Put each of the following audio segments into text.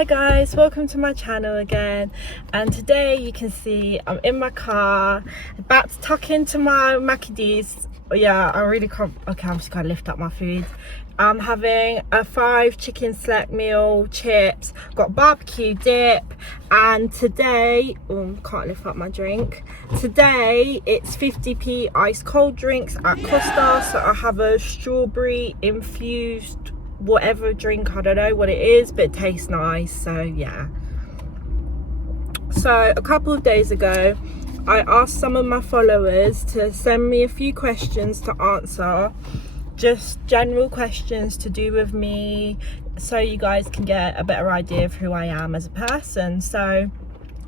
Hi guys, welcome to my channel again, and today you can see I'm in my car about to tuck into my Mackie D's. Yeah, I really can't. Okay, I'm just gonna lift up my food. I'm having a 5 chicken select meal, chips, got barbecue dip, and today can't lift up my drink. Today it's 50p ice cold drinks at Costa, so I have a strawberry infused whatever drink, I don't know what it is, but it tastes nice. So yeah, so a couple of days ago I asked some of my followers to send me a few questions to answer, just general questions to do with me, so you guys can get a better idea of who I am as a person. So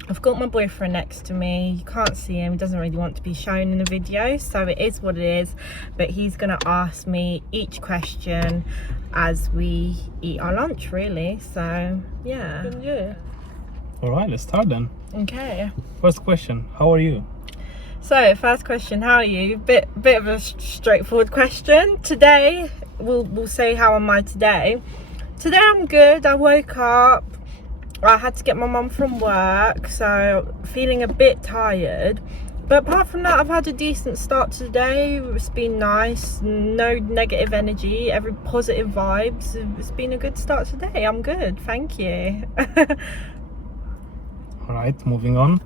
I've got my boyfriend next to me. You can't see him, he doesn't really want to be shown in the video, so it is what it is, but he's gonna ask me each question as we eat our lunch, really. So yeah. All right, let's start then. Okay, First question, how are you? so first question, how are you? Bit of a straightforward question. Today we'll say how am I today. Today I'm good. I woke up, I had to get my mum from work, so feeling a bit tired, but apart from that I've had a decent start to the day. It's been nice, no negative energy, every positive vibes. It's been a good start to the day. I'm good, thank you. All right, moving on.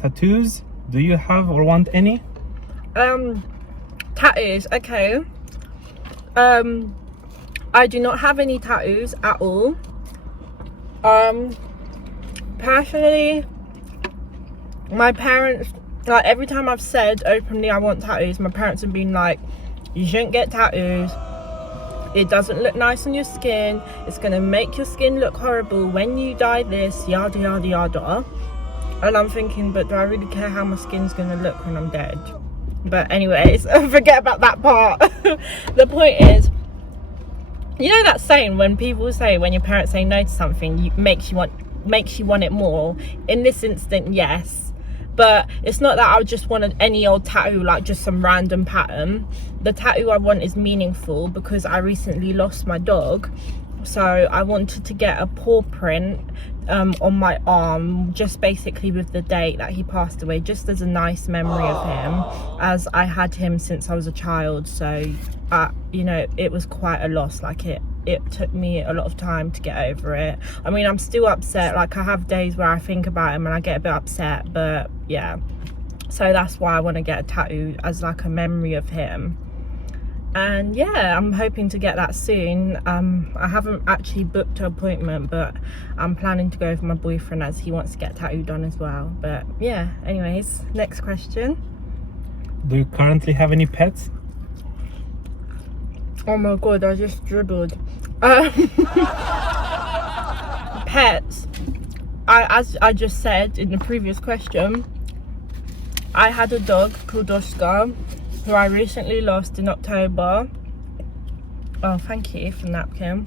Tattoos, do you have or want any? Tattoos, okay. I do not have any tattoos at all. Personally, my parents, like, every time I've said openly I want tattoos, my parents have been like, you shouldn't get tattoos, it doesn't look nice on your skin, it's gonna make your skin look horrible when you dye this, yada yada yada. And I'm thinking, but do I really care how my skin's gonna look when I'm dead? But anyways, forget about that part. The point is, you know that saying when people say, when your parents say no to something, makes you want it more. In this instant, yes, but it's not that I just want any old tattoo, like just some random pattern. The tattoo I want is meaningful, because I recently lost my dog, so I wanted to get a paw print on my arm, just basically with the date that he passed away, just as a nice memory of him, as I had him since I was a child. So you know, it was quite a loss. Like it took me a lot of time to get over it. I mean, I'm still upset, like I have days where I think about him and I get a bit upset, but yeah, so that's why I want to get a tattoo as like a memory of him. And yeah, I'm hoping to get that soon. I haven't actually booked an appointment, but I'm planning to go with my boyfriend as he wants to get tattooed on as well. But yeah, anyways, next question. Do you currently have any pets? Oh my god, I just dribbled. Pets, as I just said in the previous question, I had a dog called Oscar, who I recently lost in October. Oh, thank you for the napkin.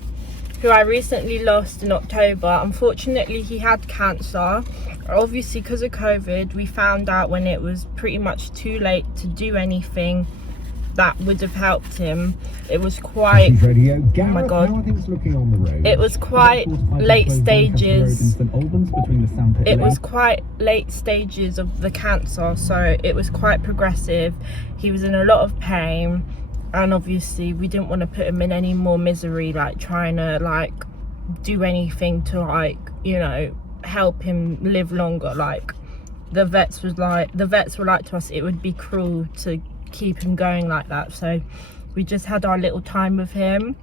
Who I recently lost in October. Unfortunately, he had cancer. Obviously, because of COVID, we found out when it was pretty much too late to do anything that would have helped him. It was quite, oh my god, it was quite late stages. It was quite late stages of the cancer, so it was quite progressive. He was in a lot of pain, and obviously we didn't want to put him in any more misery, like trying to like do anything to, like, you know, help him live longer. Like the vets were like to us, it would be cruel to keep him going like that. So we just had our little time with him.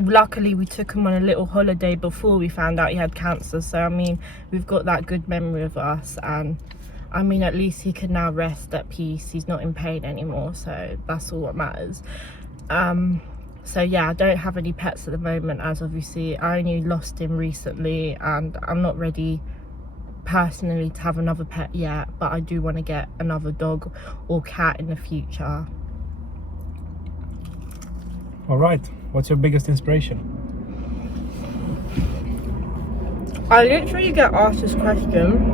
Luckily we took him on a little holiday before we found out he had cancer, so I mean, we've got that good memory of us, and I mean, at least he can now rest at peace. He's not in pain anymore, so that's all that matters. So yeah, I don't have any pets at the moment, as obviously I only lost him recently, and I'm not ready personally to have another pet yet, but I do want to get another dog or cat in the future. All right, what's your biggest inspiration? I literally get asked this question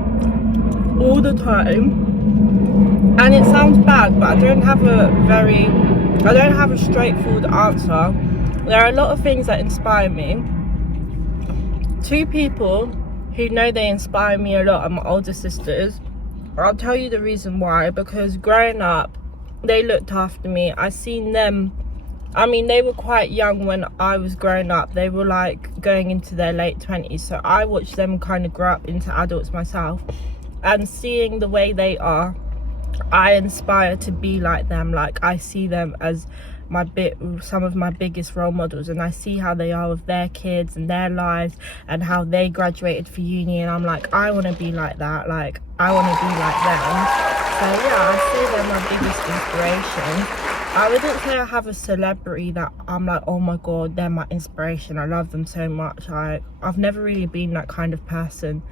all the time, and it sounds bad, but I don't have a straightforward answer. There are a lot of things that inspire me, two people who know they inspire me a lot are my older sisters. I'll tell you the reason why. Because growing up, they looked after me. I seen them, I mean, they were quite young when I was growing up. They were like going into their late 20s, so I watched them kind of grow up into adults myself. And seeing the way they are, I inspire to be like them. Like, I see them as some of my biggest role models, and I see how they are with their kids and their lives and how they graduated for uni, and I'm like, I want to be like that. Like, I want to be like them. So yeah, I see them my biggest inspiration. I wouldn't say I have a celebrity that I'm like, oh my god, they're my inspiration, I love them so much. I've never really been that kind of person.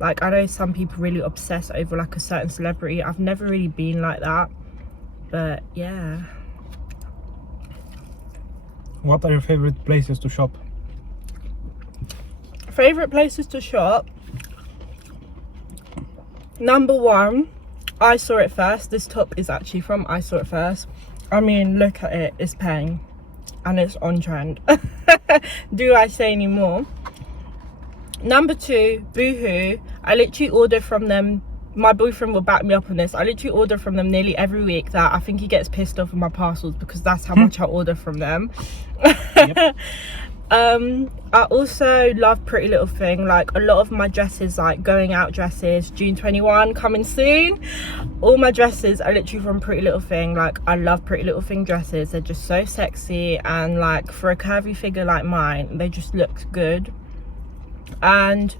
Like, I know some people really obsess over like a certain celebrity. I've never really been like that. But yeah. What are your favorite places to shop? Favorite places to shop? Number one, I Saw It First. This top is actually from I Saw It First. I mean, look at it, it's paying and it's on trend. Do I say any more? Number two, Boohoo. I literally order from them. My boyfriend will back me up on this. I literally order from them nearly every week. That I think he gets pissed off with my parcels because that's how much I order from them. Yep. I also love Pretty Little Thing. Like, a lot of my dresses, like going out dresses, June 21 coming soon, all my dresses are literally from Pretty Little Thing. Like, I love Pretty Little Thing dresses. They're just so sexy, and like for a curvy figure like mine, they just look good. And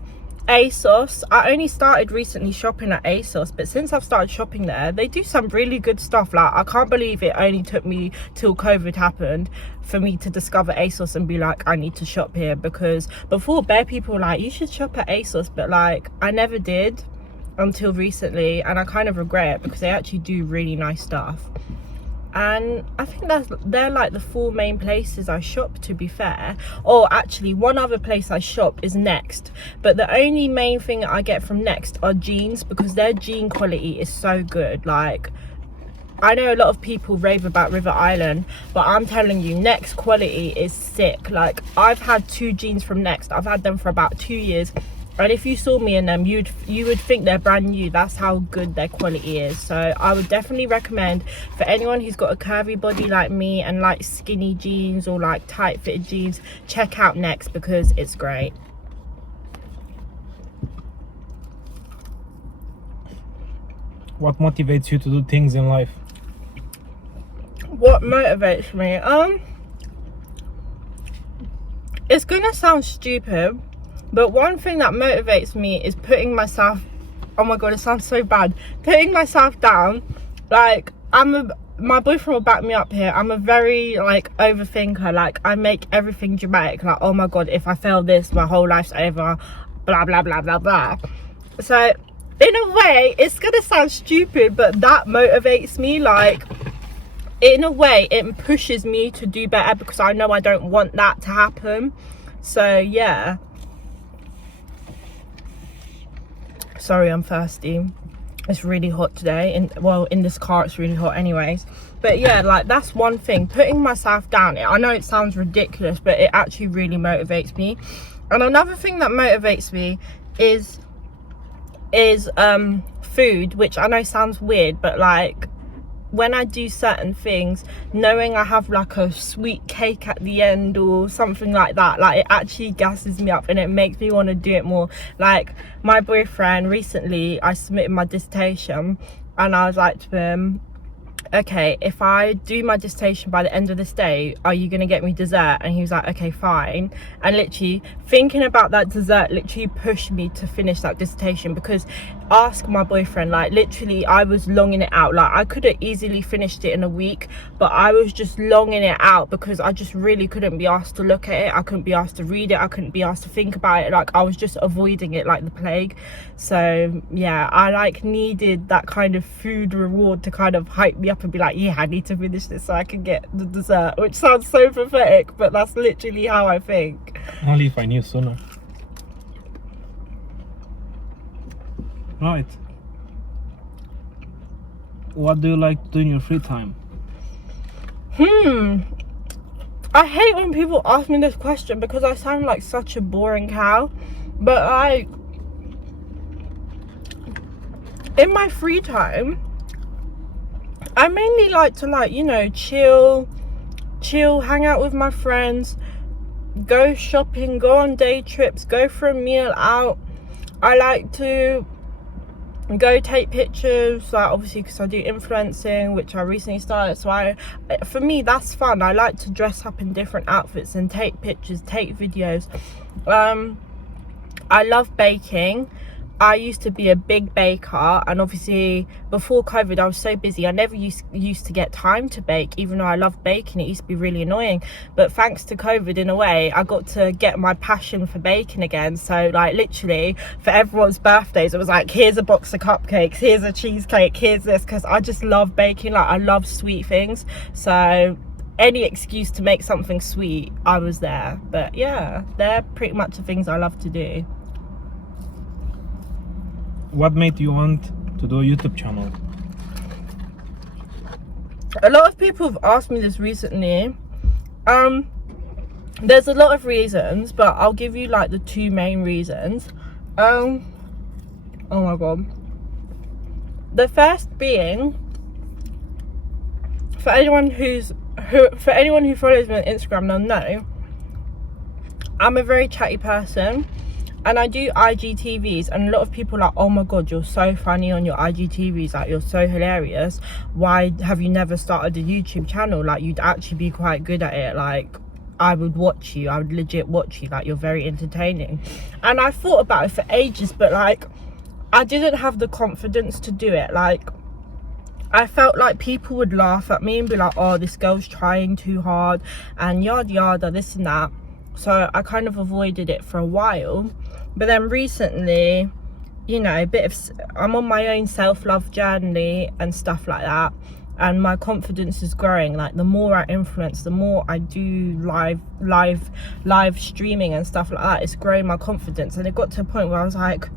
ASOS, I only started recently shopping at ASOS, but since I've started shopping there, they do some really good stuff. Like, I can't believe it only took me till COVID happened for me to discover ASOS and be like, I need to shop here. Because before, bare people were like, you should shop at ASOS, but like, I never did until recently, and I kind of regret it because they actually do really nice stuff. And I think they're like the four main places I shop, to be fair. Or actually, one other place I shop is Next, but the only main thing I get from Next are jeans, because their jean quality is so good. Like, I know a lot of people rave about River Island, but I'm telling you, Next quality is sick. Like, I've had two jeans from Next. I've had them for about 2 years, and if you saw me in them, you would think they're brand new. That's how good their quality is. So I would definitely recommend, for anyone who's got a curvy body like me and like skinny jeans or like tight fitted jeans, check out Next because it's great. What motivates you to do things in life? What motivates me? It's gonna sound stupid, but one thing that motivates me is putting myself, oh my god, it sounds so bad, putting myself down. Like, my boyfriend will back me up here, I'm a very like overthinker. Like, I make everything dramatic. Like, oh my god, if I fail this, my whole life's over, blah blah blah blah blah. So in a way, it's gonna sound stupid, but that motivates me. Like, in a way, it pushes me to do better because I know I don't want that to happen. So yeah. Sorry, I'm thirsty. It's really hot today. In this car it's really hot anyways. But yeah, like, that's one thing, putting myself down. I know it sounds ridiculous, but it actually really motivates me. And another thing that motivates me is food, which I know sounds weird, but like, when I do certain things, knowing I have like a sweet cake at the end or something like that, like, it actually gasses me up and it makes me want to do it more. Like, my boyfriend, recently I submitted my dissertation and I was like to him, okay, if I do my dissertation by the end of this day, are you gonna get me dessert? And he was like, okay, fine. And literally thinking about that dessert literally pushed me to finish that dissertation, because ask my boyfriend, like, literally I was longing it out. Like, I could have easily finished it in a week, but I was just longing it out because I just really couldn't be asked to look at it. I couldn't be asked to read it. I couldn't be asked to think about it. Like, I was just avoiding it like the plague. So yeah, I like needed that kind of food reward to kind of hype me up and be like, yeah, I need to finish this so I can get the dessert, which sounds so pathetic, but that's literally how I think. Only if I knew sooner. Right. What do you like to do in your free time? I hate when people ask me this question because I sound like such a boring cow. But like, in my free time, I mainly like to, like, you know, chill, hang out with my friends, go shopping, go on day trips, go for a meal out. I like to go take pictures, like, obviously because I do influencing, which I recently started, so for me that's fun. I like to dress up in different outfits and take pictures, take videos. I love baking. I used to be a big baker, and obviously before COVID I was so busy I never used to get time to bake. Even though I love baking, it used to be really annoying, but thanks to COVID, in a way, I got to get my passion for baking again. So like literally for everyone's birthdays it was like, here's a box of cupcakes, here's a cheesecake, here's this, because I just love baking. Like, I love sweet things, so any excuse to make something sweet, I was there. But yeah, they're pretty much the things I love to do. What made you want to do a YouTube channel? A lot of people have asked me this recently. There's a lot of reasons, but I'll give you like the two main reasons. Oh my god. The first being, for anyone who follows me on Instagram, they'll know I'm a very chatty person. And I do IGTVs, and a lot of people are like, oh my god, you're so funny on your IGTVs, like, you're so hilarious. Why have you never started a YouTube channel? Like, you'd actually be quite good at it. Like, I would watch you, I would legit watch you, like, you're very entertaining. And I thought about it for ages, but like, I didn't have the confidence to do it. Like, I felt like people would laugh at me and be like, oh, this girl's trying too hard and yada yada, this and that. So I kind of avoided it for a while. But then recently, you know, I'm on my own self-love journey and stuff like that, and my confidence is growing. Like, the more I influence, the more I do live streaming and stuff like that, it's growing my confidence. And it got to a point where I was like,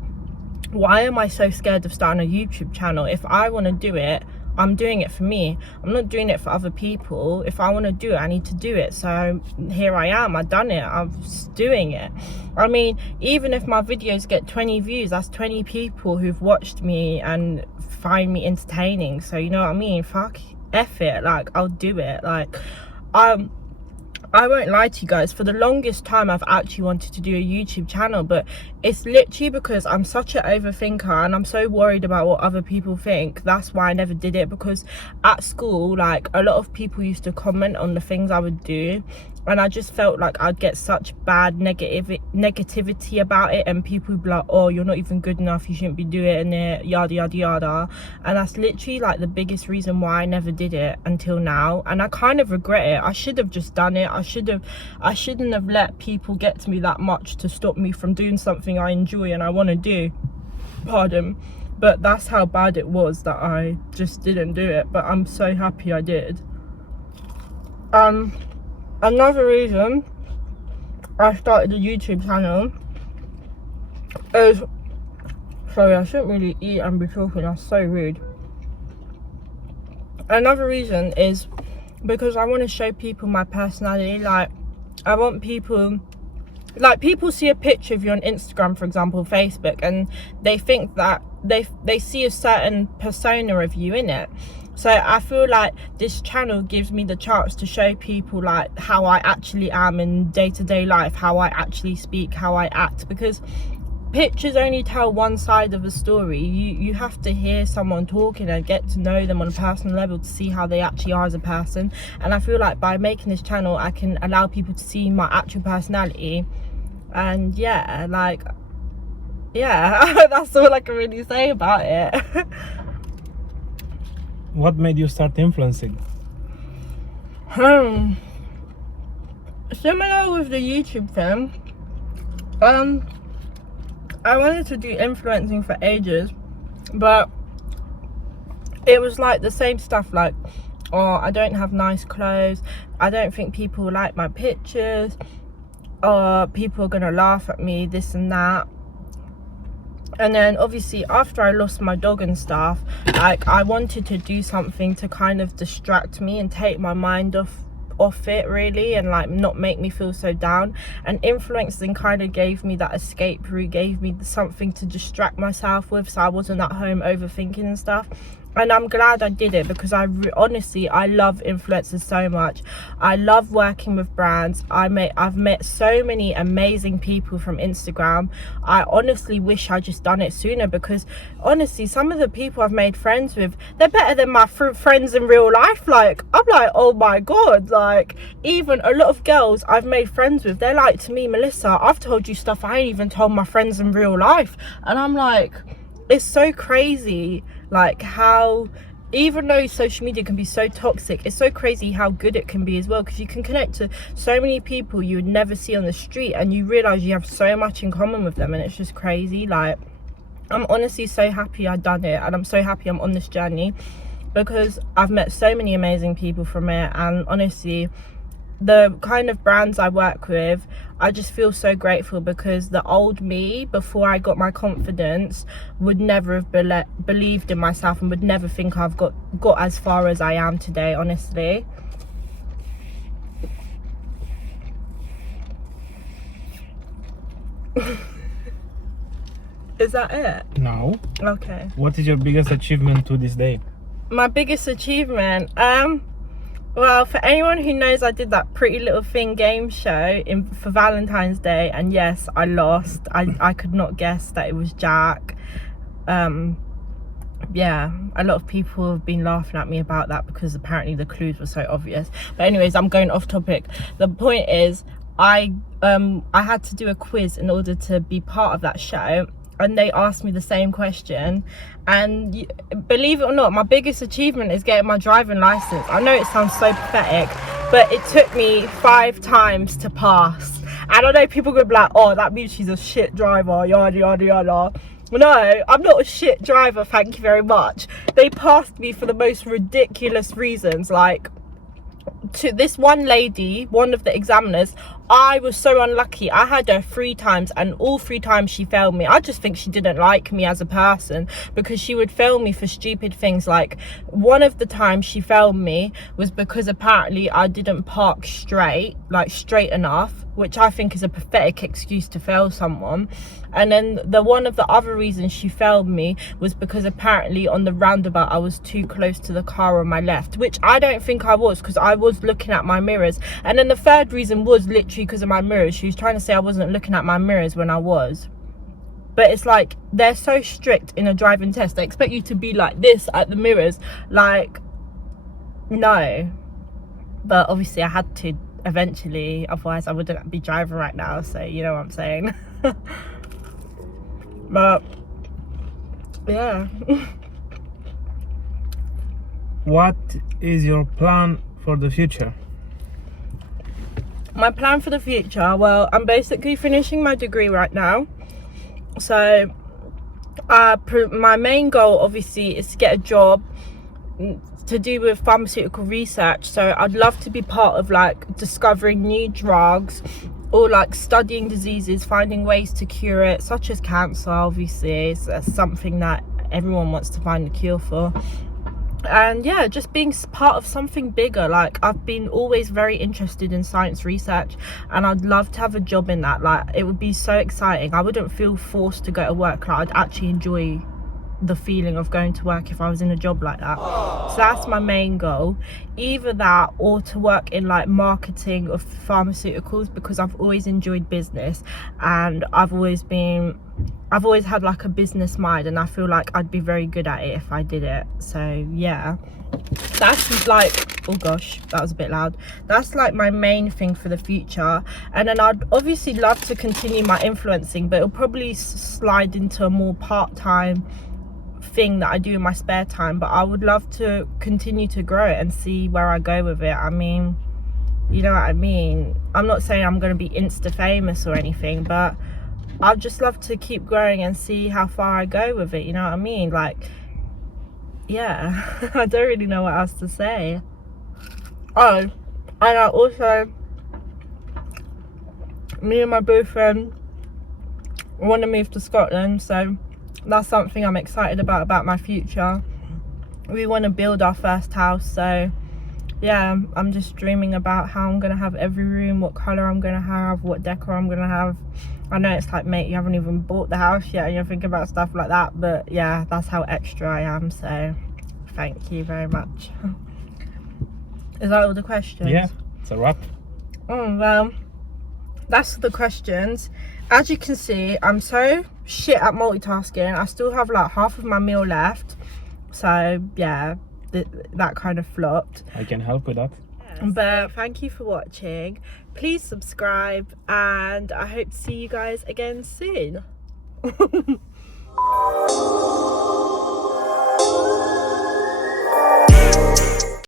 why am I so scared of starting a YouTube channel? If I want to do it, I'm doing it for me. I'm not doing it for other people. If I want to do it, I need to do it. So here I am, I've done it, I'm just doing it. I mean, even if my videos get 20 views, that's 20 people who've watched me and find me entertaining. So you know what I mean? Fuck, F it, like, I'll do it. Like, I won't lie to you guys, for the longest time I've actually wanted to do a YouTube channel, but it's literally because I'm such an overthinker and I'm so worried about what other people think. That's why I never did it, because at school, like, a lot of people used to comment on the things I would do, and I just felt like I'd get such bad negativity about it, and people would be like, oh, you're not even good enough, you shouldn't be doing it, yada yada yada. And that's literally like the biggest reason why I never did it until now, and I kind of regret it. I should have just done it. I shouldn't have let people get to me that much to stop me from doing something I enjoy and I want to do. Pardon, but that's how bad it was that I just didn't do it. But I'm so happy I did. Another reason I started a YouTube channel is, sorry, I shouldn't really eat and be talking, that's so rude. Another reason is because I want to show people my personality. Like, I want people, like, people see a picture of you on Instagram, for example, Facebook, and they think that they see a certain persona of you in it. So I feel like this channel gives me the chance to show people like how I actually am in day-to-day life, how I actually speak, how I act, because pictures only tell one side of a story. You have to hear someone talking and get to know them on a personal level to see how they actually are as a person. And I feel like by making this channel I can allow people to see my actual personality. And yeah, like, yeah, that's all I can really say about it. What made you start influencing? Similar with the YouTube thing, I wanted to do influencing for ages, but it was like the same stuff, like, oh, I don't have nice clothes, I don't think people like my pictures, or people are gonna laugh at me, this and that. And then obviously after I lost my dog and stuff, like, I wanted to do something to kind of distract me and take my mind off off it really, and like not make me feel so down. And influencing kind of gave me that escape route, gave me something to distract myself with, so I wasn't at home overthinking and stuff. And I'm glad I did it, because honestly I love influencers so much. I love working with brands. I've met so many amazing people from Instagram. I honestly wish I just done it sooner, because honestly some of the people I've made friends with, they're better than my friends in real life. Like, I'm like, oh my god, like even a lot of girls I've made friends with, they're like to me, Melissa, I've told you stuff I ain't even told my friends in real life. And I'm like, it's so crazy, like how, even though social media can be so toxic, it's so crazy how good it can be as well, because you can connect to so many people you would never see on the street, and you realize you have so much in common with them, and it's just crazy. Like, I'm honestly so happy I've done it, and I'm so happy I'm on this journey, because I've met so many amazing people from it. And honestly, the kind of brands I work with, I just feel so grateful, because the old me, before I got my confidence, would never have believed in myself, and would never think I've got as far as I am today, honestly. Is that it? No. Okay. What is your biggest achievement to this day? My biggest achievement, well, for anyone who knows, I did that Pretty Little Thing game show for Valentine's Day, and yes, I lost. I could not guess that it was Jack. Yeah, a lot of people have been laughing at me about that, because apparently the clues were so obvious. But anyways, I'm going off topic. The point is, I had to do a quiz in order to be part of that show, and they asked me the same question. And believe it or not, my biggest achievement is getting my driving license. I know it sounds so pathetic, but it took me 5 times to pass. And I know people could be like, oh, that means she's a shit driver, yada yada yada. No, I'm not a shit driver, thank you very much. They passed me for the most ridiculous reasons. Like, to this one lady, one of the examiners, I was so unlucky. I had her 3 times, and all 3 times she failed me. I just think she didn't like me as a person, because she would fail me for stupid things. Like, one of the times she failed me was because apparently I didn't park straight enough, which I think is a pathetic excuse to fail someone. And then one of the other reasons she failed me was because apparently on the roundabout I was too close to the car on my left, which I don't think I was, because I was looking at my mirrors. And then the third reason was literally because of my mirrors. She was trying to say I wasn't looking at my mirrors when I was. But it's like, they're so strict in a driving test, they expect you to be like this at the mirrors. Like, no. But obviously I had to eventually, otherwise I wouldn't be driving right now, so you know what I'm saying. But yeah. What is your plan for the future? My plan for the future, well, I'm basically finishing my degree right now, so my main goal obviously is to get a job to do with pharmaceutical research. So I'd love to be part of like discovering new drugs, or like studying diseases, finding ways to cure it, such as cancer. Obviously it's something that everyone wants to find a cure for. And yeah, just being part of something bigger. Like, I've been always very interested in science research, and I'd love to have a job in that. Like, it would be so exciting. I wouldn't feel forced to go to work. Like, I'd actually enjoy the feeling of going to work if I was in a job like that. So that's my main goal, either that or to work in like marketing of pharmaceuticals, because I've always enjoyed business, and I've always had like a business mind, and I feel like I'd be very good at it if I did it. So yeah, that's like, oh gosh, that was a bit loud. That's like my main thing for the future. And then I'd obviously love to continue my influencing, but it'll probably slide into a more part-time thing that I do in my spare time. But I would love to continue to grow it and see where I go with it. I mean, you know what I mean? I'm not saying I'm going to be insta famous or anything, but I'd just love to keep growing and see how far I go with it, you know what I mean? Like, yeah. I don't really know what else to say. Oh, and I also, me and my boyfriend want to move to Scotland, so that's something I'm excited about my future. We want to build our first house, so yeah, I'm just dreaming about how I'm gonna have every room, what color I'm gonna have, what decor I'm gonna have. I know it's like, mate, you haven't even bought the house yet and you're thinking about stuff like that, but yeah, that's how extra I am. So thank you very much. Is that all the questions? Yeah, it's a wrap. Oh, well, that's the questions. As you can see, I'm so shit at multitasking. I still have like half of my meal left. So yeah, that kind of flopped. I can help with that. But thank you for watching. Please subscribe and I hope to see you guys again soon.